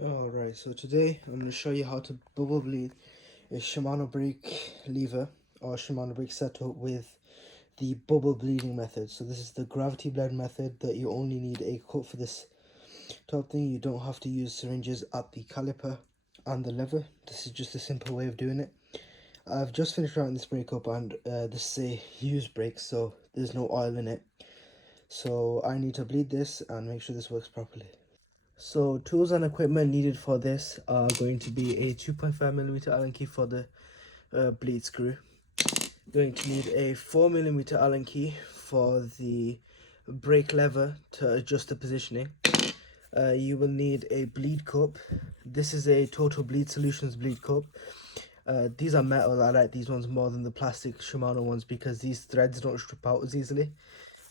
Alright, so today I'm going to show you how to bubble bleed a Shimano brake lever or Shimano brake setup with the bubble bleeding method. So this is the gravity blend method that you only need a cup for this top thing. You don't have to use syringes at the caliper and the lever. This is just a simple way of doing it. I've just finished writing this brake up, and this is a used brake, so there's no oil in it. So I need to bleed this and make sure this works properly. So tools and equipment needed for this are going to be a 2.5mm Allen key for the bleed screw. Going to need a 4mm Allen key for the brake lever to adjust the positioning. You will need a bleed cup. This is a Total Bleed Solutions bleed cup. These are metal. I like these ones more than the plastic Shimano ones because these threads don't strip out as easily,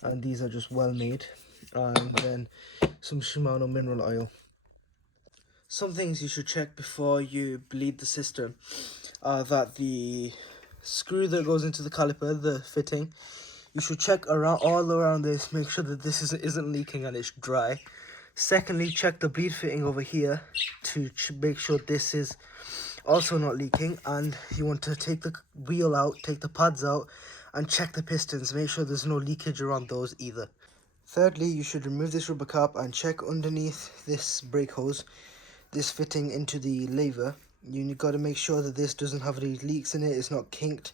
and these are just well made. And then some Shimano mineral oil. Some things you should check before you bleed the system are that the screw that goes into the caliper, the fitting, you should check around all around this, make sure that this isn't leaking and it's dry. Secondly, check the bleed fitting over here to make sure this is also not leaking, and you want to take the wheel out, take the pads out, and check the pistons, make sure there's no leakage around those either. Thirdly, you should remove this rubber cap and check underneath this brake hose, this fitting into the lever. You got to make sure that this doesn't have any leaks in it, it's not kinked,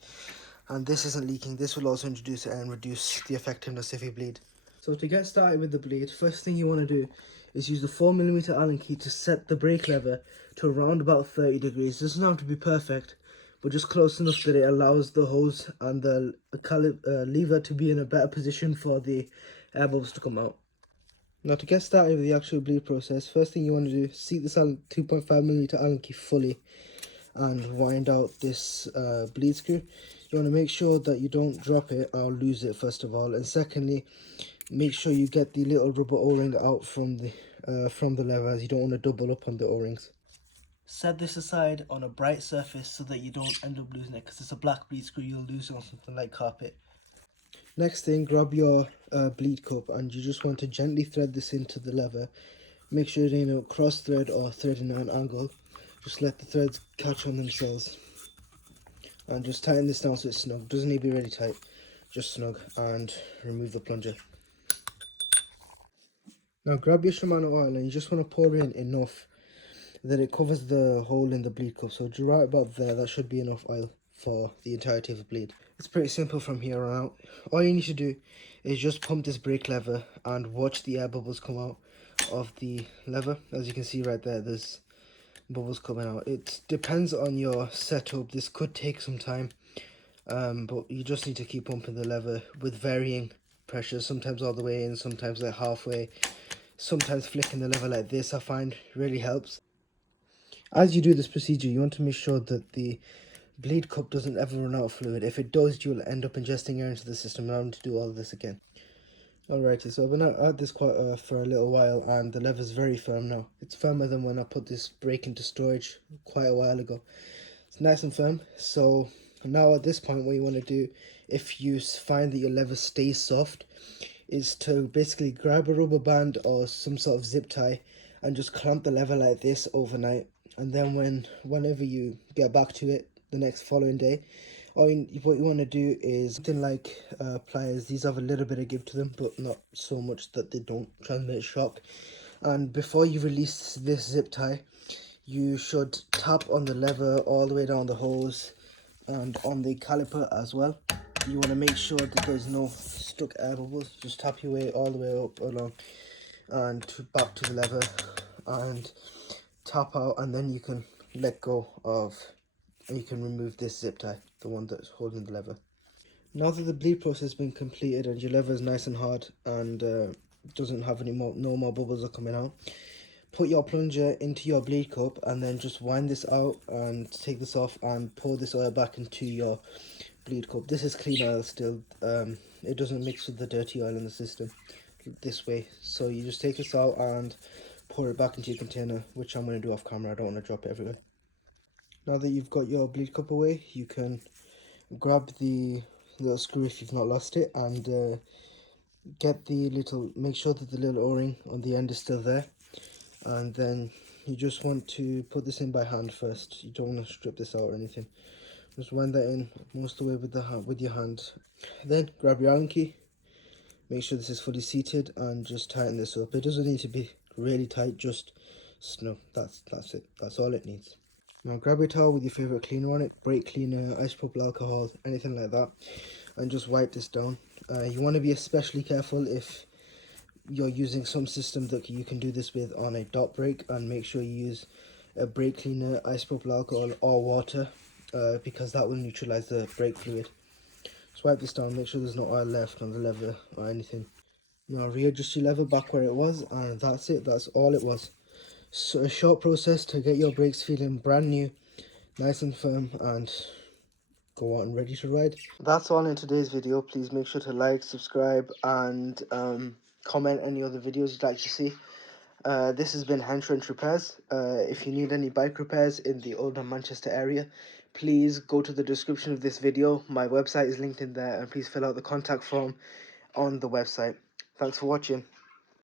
and this isn't leaking. This will also introduce it and reduce the effectiveness if you bleed. So to get started with the bleed, first thing you want to do is use the 4mm Allen key to set the brake lever to around about 30 degrees. It doesn't have to be perfect, but just close enough that it allows the hose and the lever to be in a better position for the air bubbles to come out. Now to get started with the actual bleed process, first thing you want to do is seat this 2.5mm Allen key fully and wind out this bleed screw. You want to make sure that you don't drop it or lose it first of all, and secondly, make sure you get the little rubber o-ring out from the lever, as you don't want to double up on the o-rings. Set this aside on a bright surface so that you don't end up losing it, because it's a black bleed screw, you'll lose it on something like carpet. Next thing, grab your bleed cup and you just want to gently thread this into the lever. Make sure you're in a cross thread or threading at an angle. Just let the threads catch on themselves. And just tighten this down so it's snug. Doesn't need to be really tight, just snug, and remove the plunger. Now grab your Shimano oil and you just want to pour in enough that it covers the hole in the bleed cup. So right about there, that should be enough oil for the entirety of the bleed. It's pretty simple from here on out. All you need to do is just pump this brake lever and watch the air bubbles come out of the lever. As you can see right there, there's bubbles coming out. It depends on your setup. This could take some time, but you just need to keep pumping the lever with varying pressures, sometimes all the way in, sometimes like halfway. Sometimes flicking the lever like this I find really helps. As you do this procedure, you want to make sure that the bleed cup doesn't ever run out of fluid. If it does, you'll end up ingesting air into the system and having to do all of this again. Alrighty, so I've been at this for a little while, and the lever's very firm now. It's firmer than when I put this brake into storage quite a while ago. It's nice and firm. So now at this point, what you want to do, if you find that your lever stays soft, is to basically grab a rubber band or some sort of zip tie and just clamp the lever like this overnight. And then whenever you get back to it the following day, what you want to do is something like pliers. These have a little bit of give to them, but not so much that they don't transmit shock. And before you release this zip tie, you should tap on the lever all the way down the hose and on the caliper as well. You want to make sure that there's no stuck air bubbles. Just tap your way all the way up along and back to the lever and tap out, and then you can let go of, and you can remove this zip tie, the one that's holding the lever. Now that the bleed process has been completed and your lever is nice and hard and doesn't have no more bubbles are coming out, put your plunger into your bleed cup and then just wind this out and take this off and pour this oil back into your bleed cup. This is clean oil still. It doesn't mix with the dirty oil in the system this way. So you just take this out and pour it back into your container, which I'm going to do off camera. I don't want to drop it everywhere. Now that you've got your bleed cup away, you can grab the little screw if you've not lost it, and make sure that the little o-ring on the end is still there, and then you just want to put this in by hand first. You don't want to strip this out or anything. Just wind that in most of the way with your hand. Then grab your Allen key. Make sure this is fully seated and just tighten this up. It doesn't need to be really tight, just snug. That's it. That's all it needs. Now grab your towel with your favorite cleaner on it, brake cleaner, isopropyl alcohol, anything like that, and just wipe this down. You want to be especially careful if you're using some system that you can do this with on a dot brake, and make sure you use a brake cleaner, isopropyl alcohol or water, because that will neutralize the brake fluid. Just wipe this down, make sure there's no oil left on the lever or anything. Now readjust your lever back where it was, and that's it. That's all it was. So a short process to get your brakes feeling brand new, nice and firm, and go out and ready to ride. That's all in today's video. Please make sure to like, subscribe, and comment any other videos you'd like to see. This has been Hench Repairs. If you need any bike repairs in the Oldham Manchester area, please go to the description of this video. My website is linked in there, and please fill out the contact form on the website. Thanks for watching.